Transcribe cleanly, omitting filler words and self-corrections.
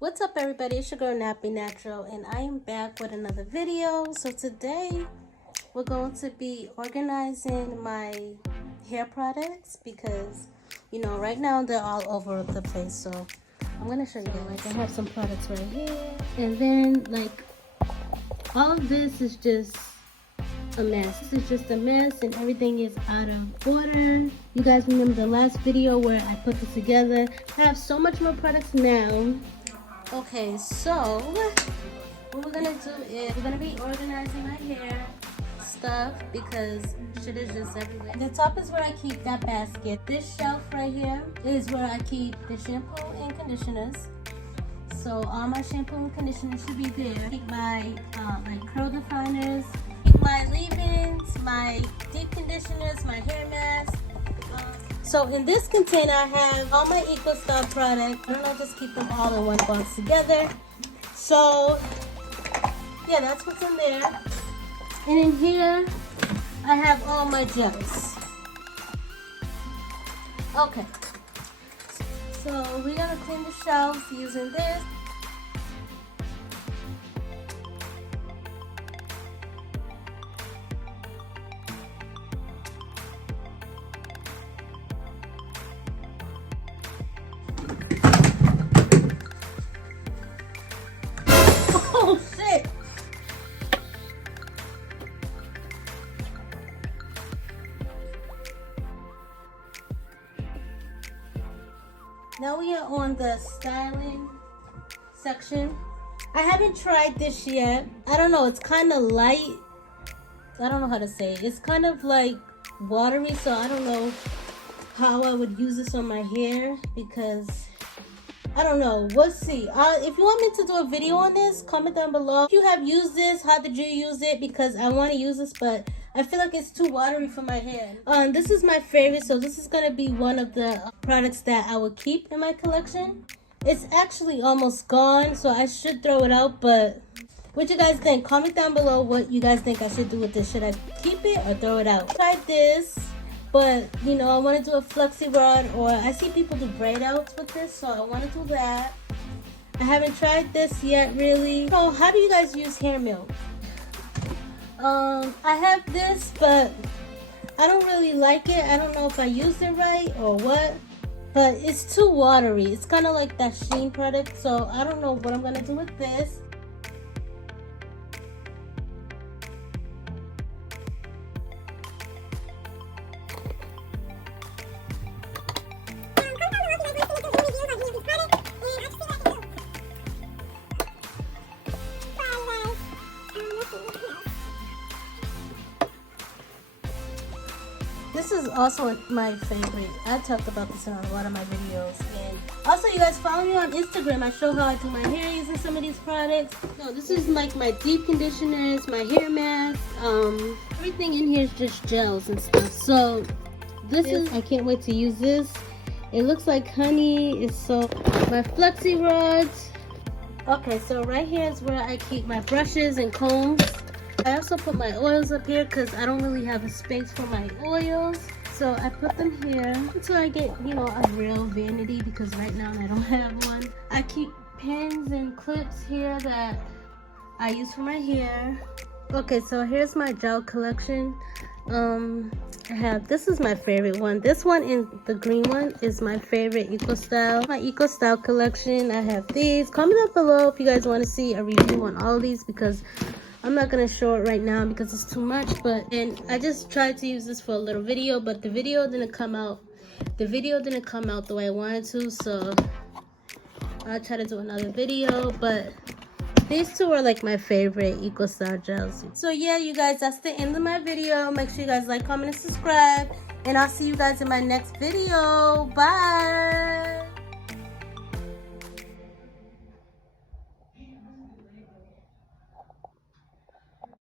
What's up, everybody? It's your girl Nappy Natural, and I am back with another video. So today we're going to be organizing my hair products because right now they're all over the place. So I'm gonna show you. Like, I have some products right here, and then like all of this is just a mess. This is just a mess, and everything is out of order. You guys remember the last video where I put this together? I have so much more products now. Okay, so what we're gonna do is we're gonna be organizing my hair stuff because shit is just everywhere. The top is where I keep that basket. This shelf right here is where I keep the shampoo and conditioners. So all my shampoo and conditioners should be there. Keep my curl definers, keep my leave-ins, my deep conditioners, my hair mask. So in this container, I have all my EcoStyle products. I don't know, just keep them all in one box together. So yeah, that's what's in there. And in here, I have all my gels. Okay. So we're gonna clean the shelves using this. Oh shit! Now we are on the styling section. I haven't tried this yet. I don't know, it's kind of light. I don't know how to say it. It's kind of like watery, so I don't know how I would use this on my hair because I don't know. We'll see. If you want me to do a video on this, comment down below. If you have used this, how did you use it? Because I want to use this, but I feel like it's too watery for my hair. This is my favorite, so this is going to be one of the products that I will keep in my collection. It's actually almost gone, so I should throw it out, but what you guys think? Comment down below what you guys think I should do with this. Should I keep it or throw it out? I tried this. But, I want to do a flexi rod, or I see people do braid outs with this, so I want to do that. I haven't tried this yet, really. So, how do you guys use hair milk? I have this, but I don't really like it. I don't know if I used it right or what, but it's too watery. It's kind of like that Sheen product, so I don't know what I'm going to do with this. This is also my favorite. I talked about this in a lot of my videos. And also, you guys follow me on Instagram. I show how I do my hair using some of these products. So this is like my deep conditioners, my hair mask. Everything in here is just gels and stuff. So this is, I can't wait to use this. It looks like honey. It's so, my flexi rods. Okay, so right here is where I keep my brushes and combs. I also put my oils up here because I don't really have a space for my oils. So I put them here until I get, a real vanity, because right now I don't have one. I keep pins and clips here that I use for my hair. Okay, so here's my gel collection. This is my favorite one. This one in the green one is my favorite EcoStyle. My EcoStyle collection. I have these. Comment down below if you guys want to see a review on all of these, because I'm not gonna show it right now because it's too much. And I just tried to use this for a little video, but the video didn't come out. The video didn't come out the way I wanted to, so I'll try to do another video. But these two are like my favorite EcoStyle gels. So yeah, you guys, that's the end of my video. Make sure you guys like, comment, and subscribe. And I'll see you guys in my next video. Bye.